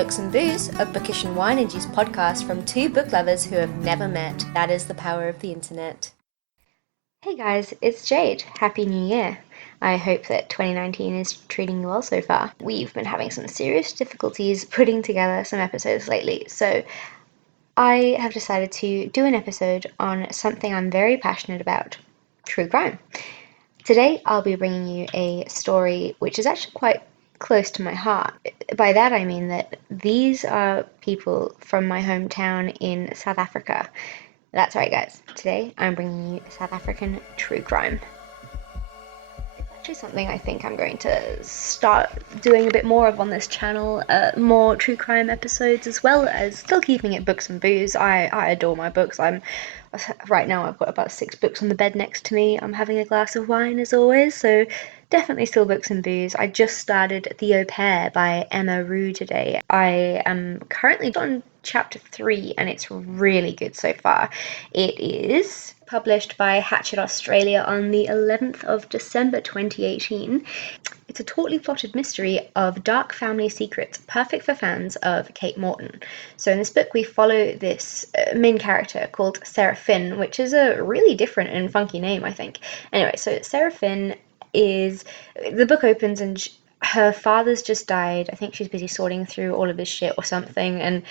Books and Booze, a bookish and wine-induced podcast from two book lovers who have never met. That is the power of the internet. Hey guys, it's Jade. Happy New Year. I hope that 2019 is treating you well so far. We've been having some serious difficulties putting together some episodes lately, so I have decided to do an episode on something I'm very passionate about, true crime. Today I'll be bringing you a story which is actually quite close to my heart. By that I mean that these are people from my hometown in South Africa. That's right, guys. Today I'm bringing you South African true crime. It's actually something I think I'm going to start doing a bit more of on this channel, more true crime episodes, as well as still keeping it books and booze. I adore my books. Right now I've got about 6 books on the bed next to me. I'm having a glass of wine as always, so definitely still books and booze. I just started The Au Pair by Emma Rue today. I am currently on chapter 3 and it's really good so far. It is published by Hachette Australia on the 11th of December 2018. It's a tautly plotted mystery of dark family secrets, perfect for fans of Kate Morton. So in this book we follow this main character called Seraphine, which is a really different and funky name, I think. Anyway, so Seraphine the book opens and her father's just died. I think she's busy sorting through all of his shit or something, and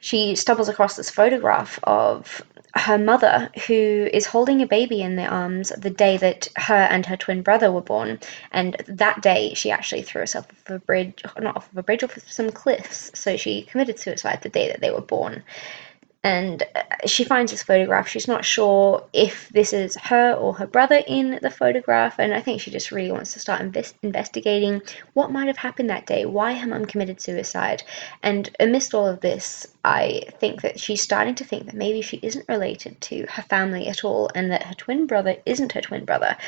she stumbles across this photograph of her mother, who is holding a baby in their arms the day that her and her twin brother were born. And that day she actually threw herself off of a bridge, not off of a bridge, off of some cliffs. So she committed suicide the day that they were born. And she finds this photograph. She's not sure if this is her or her brother in the photograph, and I think she just really wants to start investigating what might have happened that day, why her mum committed suicide. And amidst all of this, I think that she's starting to think that maybe she isn't related to her family at all, and that her twin brother isn't her twin brother.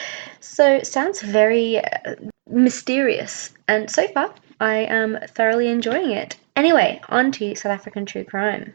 So it sounds very mysterious, and so far I am thoroughly enjoying it. Anyway, on to South African true crime.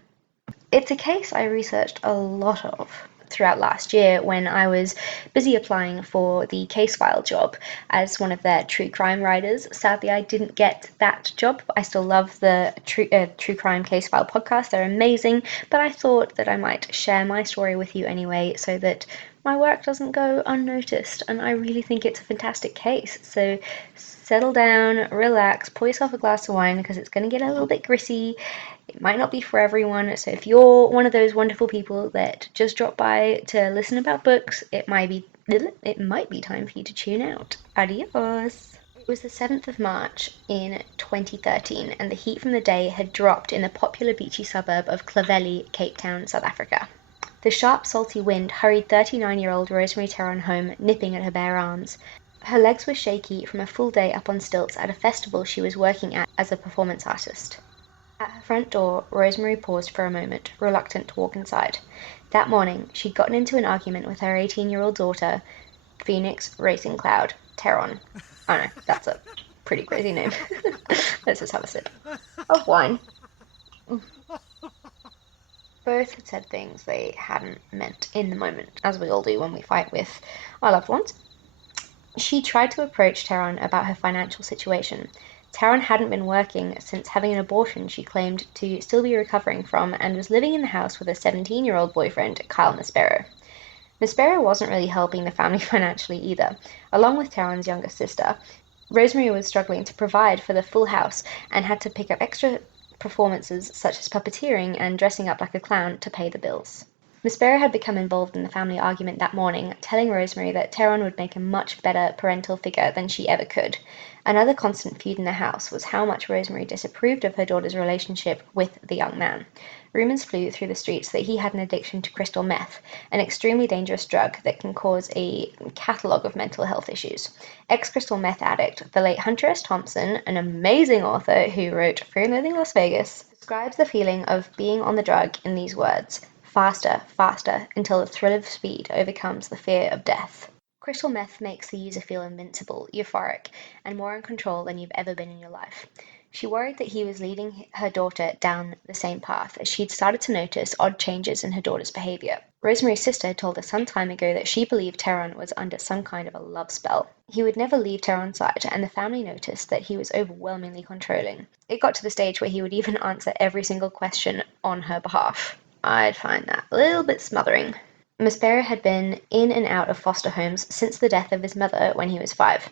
It's a case I researched a lot of throughout last year when I was busy applying for the case file job as one of their true crime writers. Sadly, I didn't get that job. I still love the true crime case file podcast. They're amazing, but I thought that I might share my story with you anyway so that my work doesn't go unnoticed, and I really think it's a fantastic case. So settle down, relax, pour yourself a glass of wine because it's going to get a little bit gritty. It might not be for everyone, so if you're one of those wonderful people that just drop by to listen about books, it might be time for you to tune out. Adios! It was the 7th of March in 2013, and the heat from the day had dropped in the popular beachy suburb of Clovelly, Cape Town, South Africa. The sharp, salty wind hurried 39-year-old Rosemary Theron home, nipping at her bare arms. Her legs were shaky from a full day up on stilts at a festival she was working at as a performance artist. At her front door, Rosemary paused for a moment, reluctant to walk inside. That morning, she'd gotten into an argument with her 18-year-old daughter, Phoenix Racing Cloud Theron. Oh no, that's a pretty crazy name. Let's just have a sip of wine. Both had said things they hadn't meant in the moment, as we all do when we fight with our loved ones. She tried to approach Theron about her financial situation. Theron hadn't been working since having an abortion she claimed to still be recovering from, and was living in the house with a 17-year-old boyfriend, Kyle Maspero. Maspero wasn't really helping the family financially either. Along with Theron's younger sister, Rosemary was struggling to provide for the full house and had to pick up extra performances such as puppeteering and dressing up like a clown to pay the bills. Maspero had become involved in the family argument that morning, telling Rosemary that Theron would make a much better parental figure than she ever could. Another constant feud in the house was how much Rosemary disapproved of her daughter's relationship with the young man. Rumours flew through the streets that he had an addiction to crystal meth, an extremely dangerous drug that can cause a catalogue of mental health issues. Ex-crystal meth addict, the late Hunter S. Thompson, an amazing author who wrote Fear and Loathing Las Vegas, describes the feeling of being on the drug in these words: faster, faster, until the thrill of speed overcomes the fear of death. Crystal meth makes the user feel invincible, euphoric, and more in control than you've ever been in your life. She worried that he was leading her daughter down the same path, as she'd started to notice odd changes in her daughter's behavior. Rosemary's sister had told her some time ago that she believed Theron was under some kind of a love spell. He would never leave Theron's side, and the family noticed that he was overwhelmingly controlling. It got to the stage where he would even answer every single question on her behalf. I'd find that a little bit smothering. Maspero had been in and out of foster homes since the death of his mother when he was 5.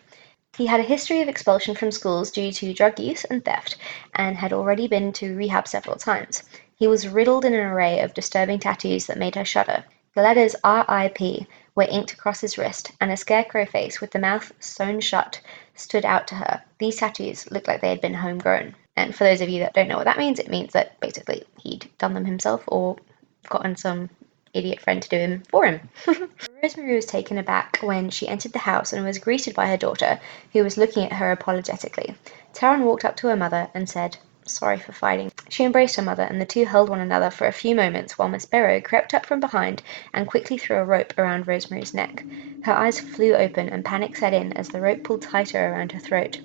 He had a history of expulsion from schools due to drug use and theft, and had already been to rehab several times. He was riddled in an array of disturbing tattoos that made her shudder. The letters R.I.P. were inked across his wrist, and a scarecrow face with the mouth sewn shut stood out to her. These tattoos looked like they had been homegrown. And for those of you that don't know what that means, it means that basically he'd done them himself or gotten some idiot friend to do them for him. Rosemary was taken aback when she entered the house and was greeted by her daughter, who was looking at her apologetically. Theron walked up to her mother and said, "Sorry for fighting." She embraced her mother, and the two held one another for a few moments while Maspero crept up from behind and quickly threw a rope around Rosemary's neck. Her eyes flew open and panic set in as the rope pulled tighter around her throat.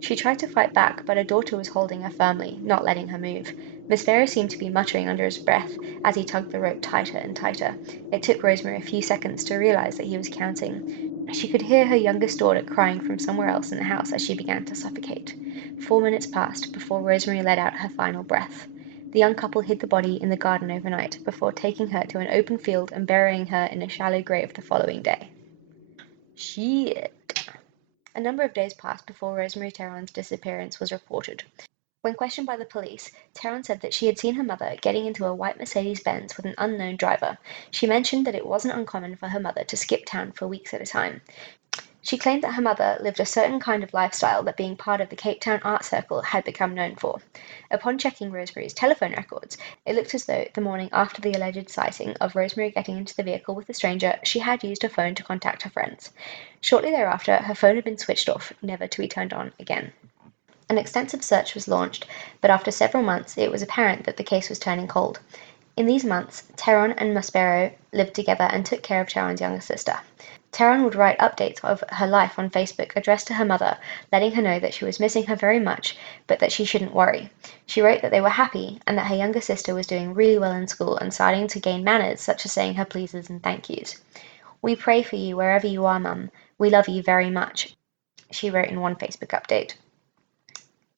She tried to fight back, but her daughter was holding her firmly, not letting her move. Maspero seemed to be muttering under his breath as he tugged the rope tighter and tighter. It took Rosemary a few seconds to realize that he was counting. She could hear her youngest daughter crying from somewhere else in the house as she began to suffocate. 4 minutes passed before Rosemary let out her final breath. The young couple hid the body in the garden overnight before taking her to an open field and burying her in a shallow grave the following day. Shit. A number of days passed before Rosemary Theron's disappearance was reported. When questioned by the police, Theron said that she had seen her mother getting into a white Mercedes-Benz with an unknown driver. She mentioned that it wasn't uncommon for her mother to skip town for weeks at a time. She claimed that her mother lived a certain kind of lifestyle that being part of the Cape Town art circle had become known for. Upon checking Rosemary's telephone records, it looked as though the morning after the alleged sighting of Rosemary getting into the vehicle with a stranger, she had used her phone to contact her friends. Shortly thereafter, her phone had been switched off, never to be turned on again. An extensive search was launched, but after several months it was apparent that the case was turning cold. In these months, Theron and Maspero lived together and took care of Theron's younger sister. Theron would write updates of her life on Facebook addressed to her mother, letting her know that she was missing her very much, but that she shouldn't worry. She wrote that they were happy and that her younger sister was doing really well in school and starting to gain manners such as saying her pleases and thank yous. "We pray for you wherever you are, Mum. We love you very much," she wrote in one Facebook update.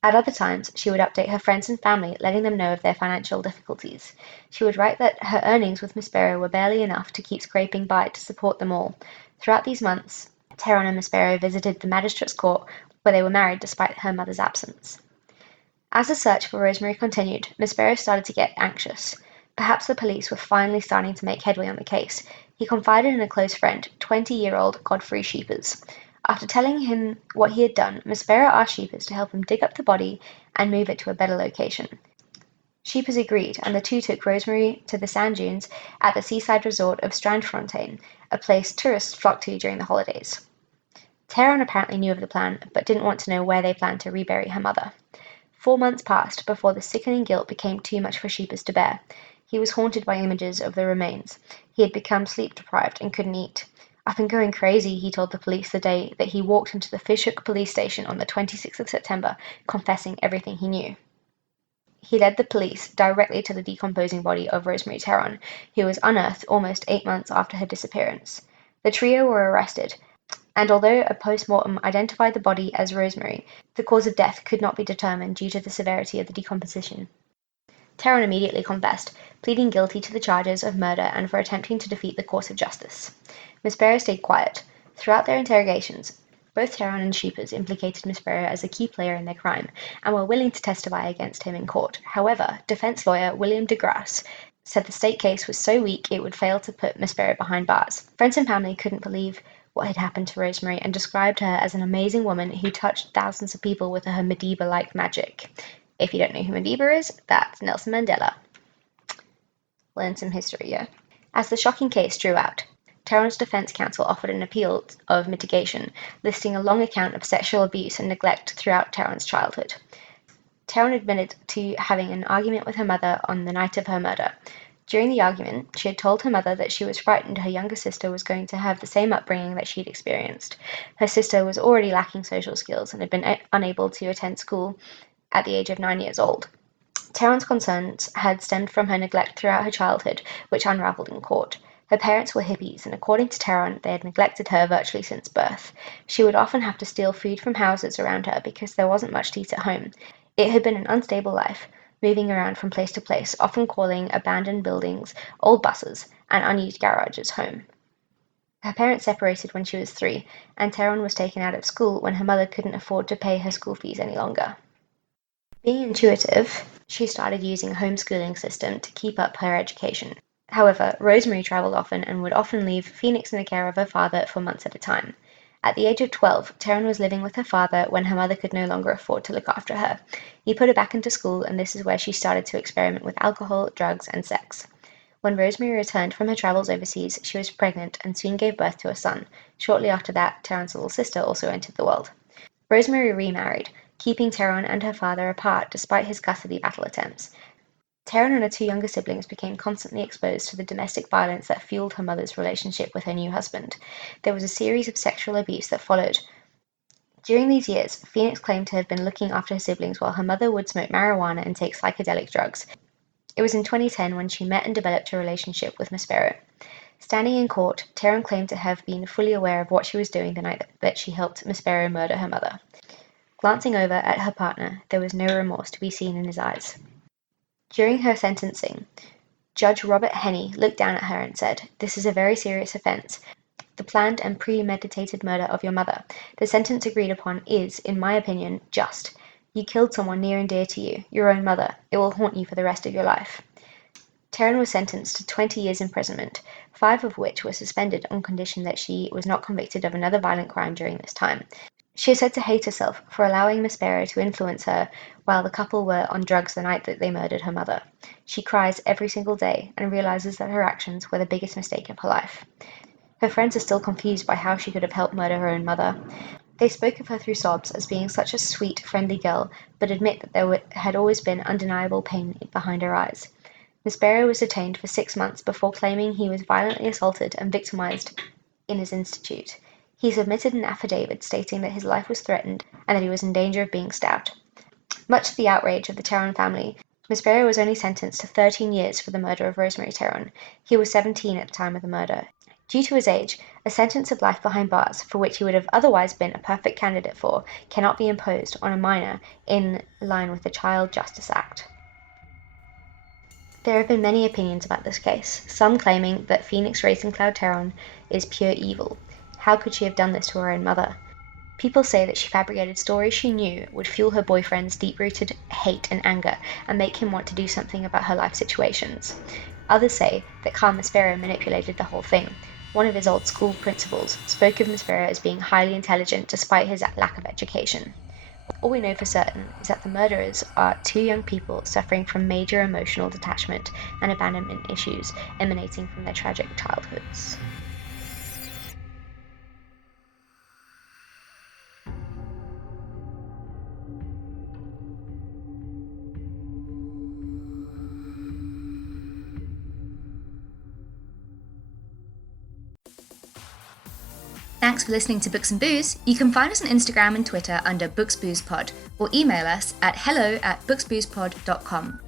At other times, she would update her friends and family, letting them know of their financial difficulties. She would write that her earnings with Maspero were barely enough to keep scraping by to support them all. Throughout these months, Theron and Maspero visited the magistrate's court, where they were married despite her mother's absence. As the search for Rosemary continued, Maspero started to get anxious. Perhaps the police were finally starting to make headway on the case. He confided in a close friend, 20-year-old Godfrey Sheepers. After telling him what he had done, Maspero asked Sheepers to help him dig up the body and move it to a better location. Sheepers agreed, and the two took Rosemary to the sand dunes at the seaside resort of Strandfontein, a place tourists flocked to during the holidays. Theron apparently knew of the plan, but didn't want to know where they planned to rebury her mother. 4 months passed before the sickening guilt became too much for Sheepers to bear. He was haunted by images of the remains. He had become sleep-deprived and couldn't eat. "I've been going crazy," he told the police the day that he walked into the Fishhook police station on the 26th of September, confessing everything he knew. He led the police directly to the decomposing body of Rosemary Theron, who was unearthed almost 8 months after her disappearance. The trio were arrested, and although a post-mortem identified the body as Rosemary, the cause of death could not be determined due to the severity of the decomposition. Theron immediately confessed, pleading guilty to the charges of murder and for attempting to defeat the course of justice. Maspero stayed quiet. Throughout their interrogations, both Theron and Sheepers implicated Maspero as a key player in their crime and were willing to testify against him in court. However, defense lawyer William DeGrasse said the state case was so weak it would fail to put Maspero behind bars. Friends and family couldn't believe what had happened to Rosemary and described her as an amazing woman who touched thousands of people with her Medieval-like magic. If you don't know who Medieval is, that's Nelson Mandela. Learn some history, yeah? As the shocking case drew out, Theron's defense counsel offered an appeal of mitigation, listing a long account of sexual abuse and neglect throughout Theron's childhood. Theron admitted to having an argument with her mother on the night of her murder. During the argument, she had told her mother that she was frightened her younger sister was going to have the same upbringing that she'd experienced. Her sister was already lacking social skills and had been unable to attend school at the age of 9 years old. Theron's concerns had stemmed from her neglect throughout her childhood, which unraveled in court. Her parents were hippies, and according to Theron, they had neglected her virtually since birth. She would often have to steal food from houses around her because there wasn't much to eat at home. It had been an unstable life, moving around from place to place, often calling abandoned buildings, old buses, and unused garages home. Her parents separated when she was 3, and Theron was taken out of school when her mother couldn't afford to pay her school fees any longer. Being intuitive, she started using a homeschooling system to keep up her education. However, Rosemary traveled often and would often leave Phoenix in the care of her father for months at a time. At the age of 12, Theron was living with her father when her mother could no longer afford to look after her. He put her back into school, and this is where she started to experiment with alcohol, drugs, and sex. When Rosemary returned from her travels overseas, she was pregnant and soon gave birth to a son. Shortly after that, Theron's little sister also entered the world. Rosemary remarried, keeping Theron and her father apart despite his custody battle attempts. Theron and her 2 younger siblings became constantly exposed to the domestic violence that fueled her mother's relationship with her new husband. There was a series of sexual abuse that followed. During these years, Phoenix claimed to have been looking after her siblings while her mother would smoke marijuana and take psychedelic drugs. It was in 2010 when she met and developed a relationship with Maspero. Standing in court, Theron claimed to have been fully aware of what she was doing the night that she helped Maspero murder her mother. Glancing over at her partner, there was no remorse to be seen in his eyes. During her sentencing, Judge Robert Henney looked down at her and said, "This is a very serious offense, the planned and premeditated murder of your mother. The sentence agreed upon is, in my opinion, just. You killed someone near and dear to you, your own mother. It will haunt you for the rest of your life." Theron was sentenced to 20 years imprisonment, 5 of which were suspended on condition that she was not convicted of another violent crime during this time. She is said to hate herself for allowing Maspero to influence her while the couple were on drugs the night that they murdered her mother. She cries every single day and realizes that her actions were the biggest mistake of her life. Her friends are still confused by how she could have helped murder her own mother. They spoke of her through sobs as being such a sweet, friendly girl, but admit that there had always been undeniable pain behind her eyes. Maspero was detained for 6 months before claiming he was violently assaulted and victimized in his institute. He submitted an affidavit stating that his life was threatened and that he was in danger of being stabbed. Much to the outrage of the Theron family, Maspero was only sentenced to 13 years for the murder of Rosemary Theron. He was 17 at the time of the murder. Due to his age, a sentence of life behind bars, for which he would have otherwise been a perfect candidate for, cannot be imposed on a minor in line with the Child Justice Act. There have been many opinions about this case, some claiming that Phoenix Racing Cloud Theron is pure evil. How could she have done this to her own mother? People say that she fabricated stories she knew would fuel her boyfriend's deep-rooted hate and anger and make him want to do something about her life situations. Others say that Carl Maspero manipulated the whole thing. One of his old school principals spoke of Maspero as being highly intelligent despite his lack of education. All we know for certain is that the murderers are 2 young people suffering from major emotional detachment and abandonment issues emanating from their tragic childhoods. Thanks for listening to Books and Booze. You can find us on Instagram and Twitter under BooksBoozePod or email us at hello@booksboozepod.com.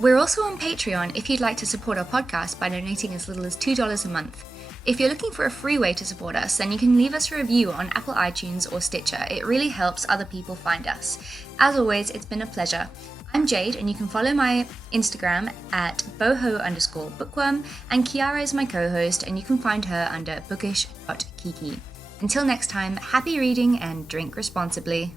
We're also on Patreon if you'd like to support our podcast by donating as little as $2 a month. If you're looking for a free way to support us, then you can leave us a review on Apple iTunes or Stitcher. It really helps other people find us. As always, it's been a pleasure. I'm Jade, and you can follow my Instagram at boho_bookworm, and Kiara is my co-host, and you can find her under bookish.kiki. Until next time, happy reading and drink responsibly.